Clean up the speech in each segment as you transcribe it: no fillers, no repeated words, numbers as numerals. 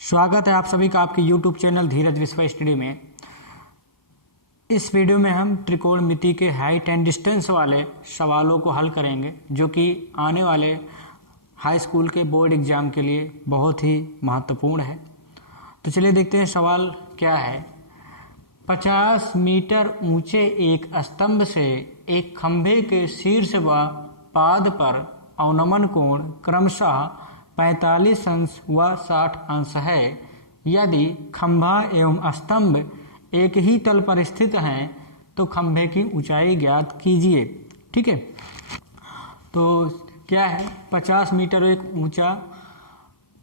स्वागत है आप सभी का आपके YouTube चैनल धीरज विश्व स्टडी में। इस वीडियो में हम त्रिकोणमिति के हाइट एंड डिस्टेंस वाले सवालों को हल करेंगे, जो कि आने वाले हाई स्कूल के बोर्ड एग्जाम के लिए बहुत ही महत्वपूर्ण है। तो चलिए देखते हैं सवाल क्या है। 50 मीटर ऊंचे एक स्तंभ से एक खंभे के शीर्ष व पाद पर अवनमन कोण क्रमशः 45 अंश व 60 अंश है। यदि खंभा एवं स्तंभ एक ही तल पर स्थित हैं तो खंभे की ऊंचाई ज्ञात कीजिए। ठीक है, तो क्या है, 50 मीटर एक ऊंचा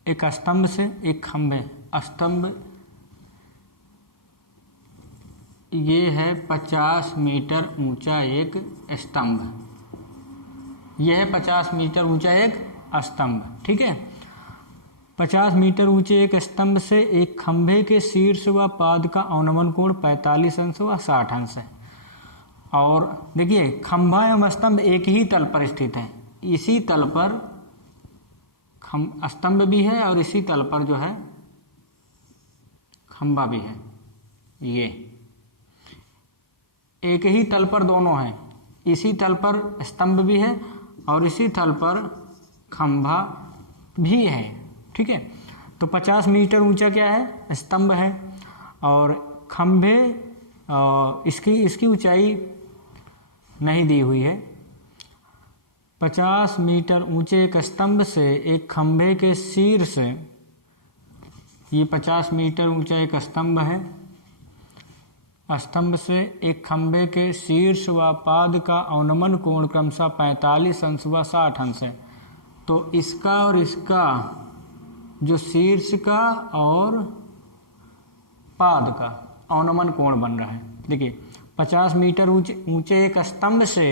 एक स्तंभ से एक खंभे, स्तंभ ये है 50 मीटर ऊंचा एक स्तंभ, यह है 50 मीटर ऊंचा एक स्तंभ। ठीक है, 50 मीटर ऊंचे एक स्तंभ से एक खंभे के शीर्ष व पाद का अवनमन कोण 45 अंश व 60 अंश है। और देखिए, खंभा एवं स्तंभ एक ही तल पर स्थित है, इसी तल पर स्तंभ भी है और इसी तल पर जो है खंभा भी है। ये एक ही तल पर दोनों हैं, इसी तल पर स्तंभ भी है और इसी तल पर खंभा भी है। ठीक है, तो 50 मीटर ऊंचा क्या है, स्तंभ है, और खंभे इसकी ऊंचाई नहीं दी हुई है। 50 मीटर ऊंचे एक स्तंभ से एक खंभे के शीर्ष, ये 50 मीटर ऊंचा एक स्तंभ है, स्तंभ से एक खंभे के शीर्ष व पाद का अवनमन कोण क्रमशः 45 अंश व 60 अंश है। तो इसका और इसका जो शीर्ष का और पाद का अवनमन कोण बन रहा है। देखिए, 50 मीटर ऊंचे एक स्तंभ से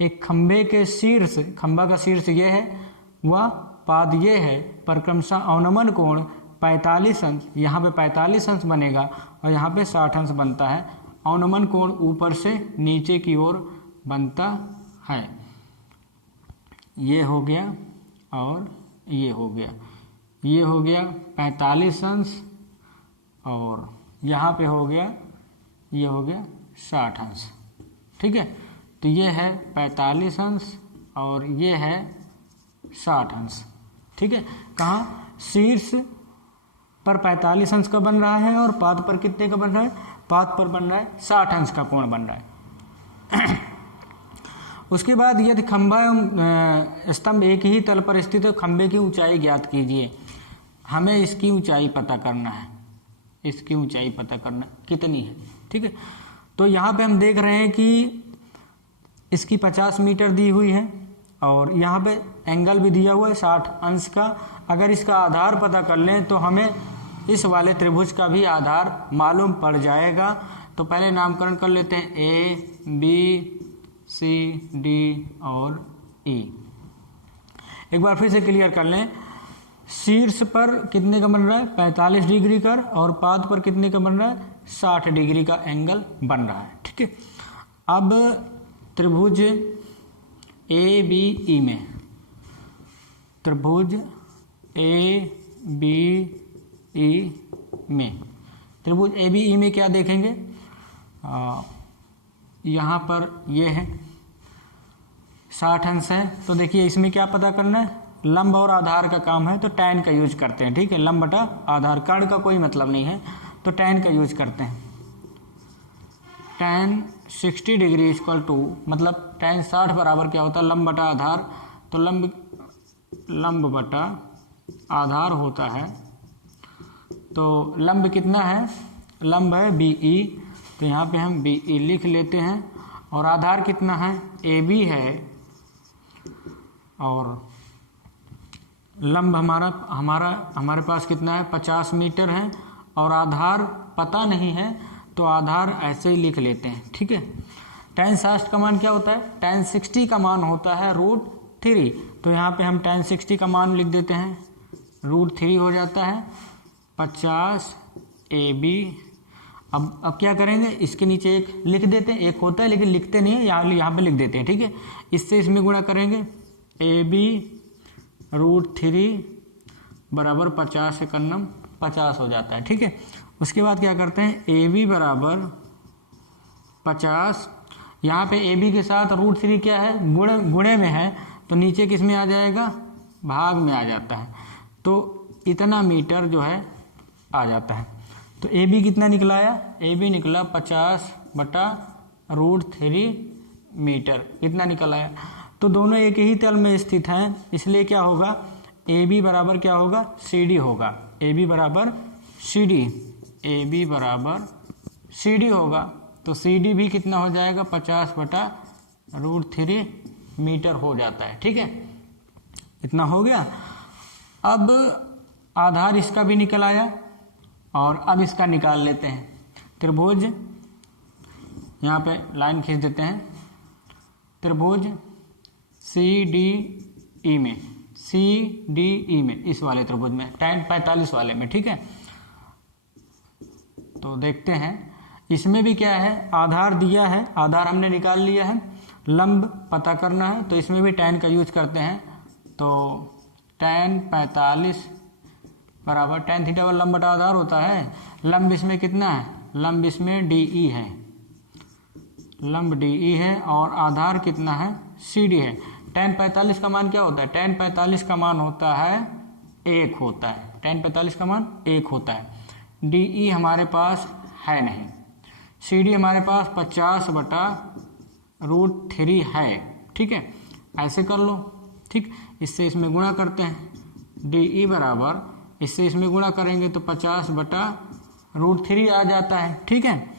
एक खंभे के शीर्ष, खंभा का शीर्ष ये है व पाद ये है, पर क्रमशः अवनमन कोण 45 अंश, यहाँ पे 45 अंश बनेगा और यहाँ पे 60 अंश बनता है। अवनमन कोण ऊपर से नीचे की ओर बनता है। ये हो गया और ये हो गया, ये हो गया 45 अंश और यहाँ पे हो गया, ये हो गया 60 अंश। ठीक है, तो ये है 45 अंश और ये है 60 अंश। ठीक है, कहाँ, शीर्ष पर 45 अंश का बन रहा है और पाद पर कितने का बन रहा है, पाद पर बन रहा है 60 अंश का कोण बन रहा है। उसके बाद यदि खंभा एवं स्तंभ एक ही तल पर स्थित है, खंभे की ऊंचाई ज्ञात कीजिए। हमें इसकी ऊंचाई पता करना है, इसकी ऊंचाई पता करना कितनी है। ठीक है, तो यहाँ पे हम देख रहे हैं कि इसकी 50 मीटर दी हुई है और यहाँ पे एंगल भी दिया हुआ है 60 अंश का। अगर इसका आधार पता कर लें तो हमें इस वाले त्रिभुज का भी आधार मालूम पड़ जाएगा। तो पहले नामकरण कर लेते हैं, ए बी सी डी और ई। एक बार फिर से क्लियर कर लें, शीर्ष पर कितने का बन रहा है, 45 डिग्री का, और पाद पर कितने का बन रहा है, 60 डिग्री का एंगल बन रहा है। ठीक है, अब त्रिभुज ए बी ई में, त्रिभुज ए बी ई में, त्रिभुज ए बी ई में क्या देखेंगे, यहाँ पर ये है 60 अंश है। तो देखिए, इसमें क्या पता करना है, लंब और आधार का काम है, तो tan का यूज करते हैं। ठीक है, लंब बटा आधार, कर्ण का कोई मतलब नहीं है, तो tan का यूज करते हैं। tan 60 डिग्री इक्वल टू, मतलब tan 60 बराबर क्या होता है, लंब बटा आधार। तो लंब बटा आधार होता है, तो लंब कितना है, लंब है BE, तो यहाँ पे हम BE लिख लेते हैं। और आधार कितना है, AB है, और लंब हमारे पास कितना है, 50 मीटर है, और आधार पता नहीं है तो आधार ऐसे ही लिख लेते हैं। ठीक है, tan 60 का मान क्या होता है, tan 60 का मान होता है √3। तो यहाँ पे हम tan 60 का मान लिख देते हैं, √3 हो जाता है 50 AB। अब क्या करेंगे, इसके नीचे एक लिख देते हैं, एक होता है लेकिन लिखते नहीं है, यहाँ पे लिख देते हैं। ठीक है, इससे इसमें गुणा करेंगे, AB √3 बराबर 50 एकन्नम 50 हो जाता है। ठीक है, उसके बाद क्या करते हैं, ए बी बराबर 50, यहाँ पे ए बी के साथ √3 क्या है, गुणे में है, तो नीचे किस में आ जाएगा, भाग में आ जाता है, तो इतना मीटर जो है आ जाता है। तो ए बी कितना निकलाया, ए बी निकला 50/√3 मीटर, इतना निकल आया। तो दोनों एक ही तल में स्थित हैं, इसलिए क्या होगा, ए बी बराबर क्या होगा, सी डी होगा, ए बी बराबर सी डी, ए बी बराबर सी डी होगा। तो सी डी भी कितना हो जाएगा, 50/√3 मीटर हो जाता है। ठीक है, इतना हो गया। अब आधार इसका भी निकल आया और अब इसका निकाल लेते हैं। त्रिभुज, यहाँ पे लाइन खींच देते हैं, त्रिभुज सी डी ई में, सी डी ई में, इस वाले त्रिभुज में, tan 45 वाले में। ठीक है, तो देखते हैं, इसमें भी क्या है, आधार दिया है, आधार हमने निकाल लिया है, लंब पता करना है, तो इसमें भी tan का यूज करते हैं। तो tan 45 बराबर tan थीटा पर लंब बटा आधार होता है, लंब इसमें कितना है, लंब इसमें डी ई है, लंब डी ई है, और आधार कितना है, सी डी है। tan 45 का मान क्या होता है, tan 45 का मान होता है 1 होता है, tan 45 का मान 1 होता है। डी ई हमारे पास है नहीं, सी डी हमारे पास 50/√3 है। ठीक है, ऐसे कर लो। ठीक, इससे इसमें गुणा करते हैं, डी ई बराबर, इससे इसमें गुणा करेंगे तो 50/√3 आ जाता है। ठीक है,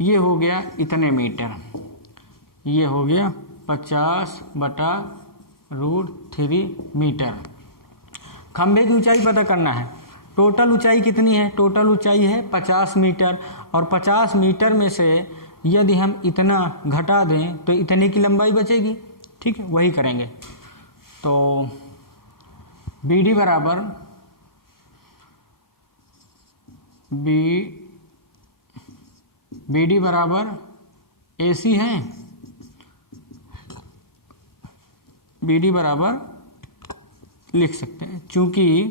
ये हो गया इतने मीटर, ये हो गया 50/√3 मीटर। खंभे की ऊंचाई पता करना है, टोटल ऊंचाई कितनी है, टोटल ऊंचाई है 50 मीटर, और 50 मीटर में से यदि हम इतना घटा दें तो इतने की लंबाई बचेगी। ठीक है, वही करेंगे। तो बी डी बराबर बी डी बराबर ए सी है, बी डी बराबर लिख सकते हैं, चूंकि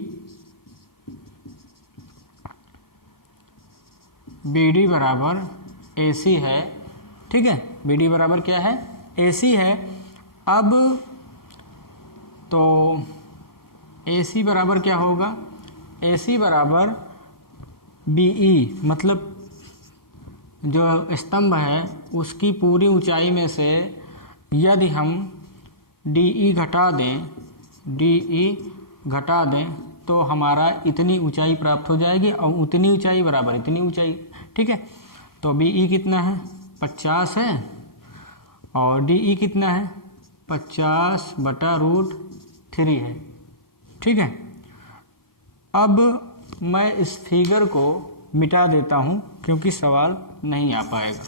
बी डी बराबर ए सी है। ठीक है, बी डी बराबर क्या है, ए सी है। अब तो ए सी बराबर क्या होगा, ए सी बराबर बी ई, मतलब जो स्तंभ है उसकी पूरी ऊंचाई में से यदि हम डी ई घटा दें, डी ई घटा दें तो हमारा इतनी ऊंचाई प्राप्त हो जाएगी, और उतनी ऊंचाई बराबर इतनी ऊंचाई। ठीक है, तो बी ई कितना है, 50 है, और डी ई कितना है, 50/√3 है। ठीक है, अब मैं इस फिगर को मिटा देता हूं क्योंकि सवाल नहीं आ पाएगा।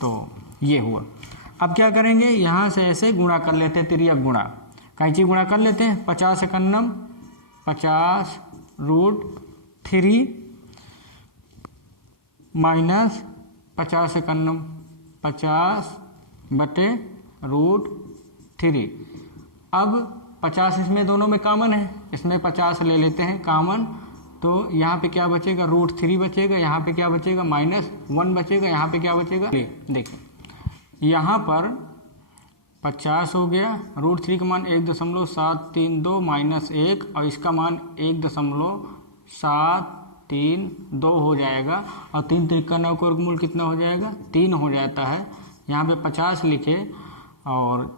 तो ये हुआ। अब क्या करेंगे, यहाँ से ऐसे गुणा कर लेते हैं, तिर्यक गुणा, कैंची गुणा कर लेते हैं। 50 एकन्नम 50/√3 माइनस 50 एकन्नम 50/√3। अब 50 इसमें दोनों में कॉमन है, इसमें 50 ले लेते हैं कॉमन, तो यहाँ पे क्या बचेगा, √3 बचेगा, यहाँ पे क्या बचेगा, -1 बचेगा, यहाँ पे क्या बचेगा, देखिए यहाँ पर 50 हो गया, √3 का मान 1.732 माइनस 1, और इसका मान 1.732 हो जाएगा, और 3 त्रिका 9 का वर्गमूल कितना हो जाएगा, 3 हो जाता है। यहाँ पे 50 लिखे और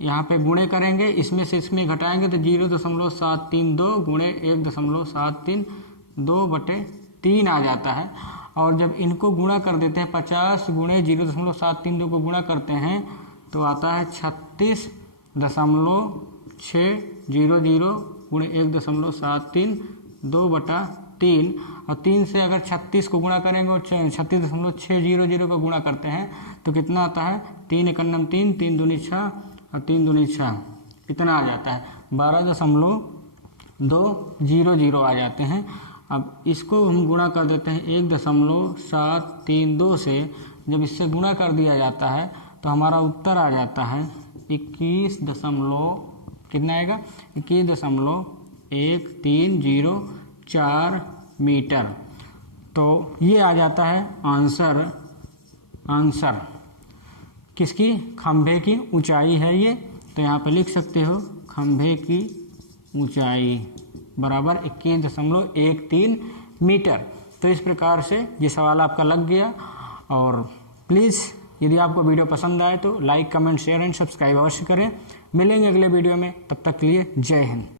यहाँ पे गुणे करेंगे, इसमें से इसमें घटाएंगे तो 0.732 गुणे 1.732/3 आ जाता है। और जब इनको गुणा कर देते हैं, 50 गुणे 0.732 को गुणा करते हैं तो आता है 36.600 गुणे 1.732/3, और 3 से अगर 36 को गुणा करेंगे और 36.600 को गुणा करते हैं तो कितना आता है, 3 एकन्नम 3, 3 दूनी 6 और 3 दूनी 6, इतना आ जाता है, 12.200 आ जाते हैं। अब इसको हम गुणा कर देते हैं 1.732 से, जब इससे गुणा कर दिया जाता है तो हमारा उत्तर आ जाता है 21 दशमलव कितना आएगा 21.1304 मीटर। तो ये आ जाता है आंसर किसकी, खंभे की ऊंचाई है ये। तो यहाँ पे लिख सकते हो खंभे की ऊंचाई बराबर 21.13 मीटर। तो इस प्रकार से ये सवाल आपका लग गया। और प्लीज़ यदि आपको वीडियो पसंद आए तो like, comment, share and subscribe अवश्य करें। मिलेंगे अगले वीडियो में, तब तक के लिए जय हिंद।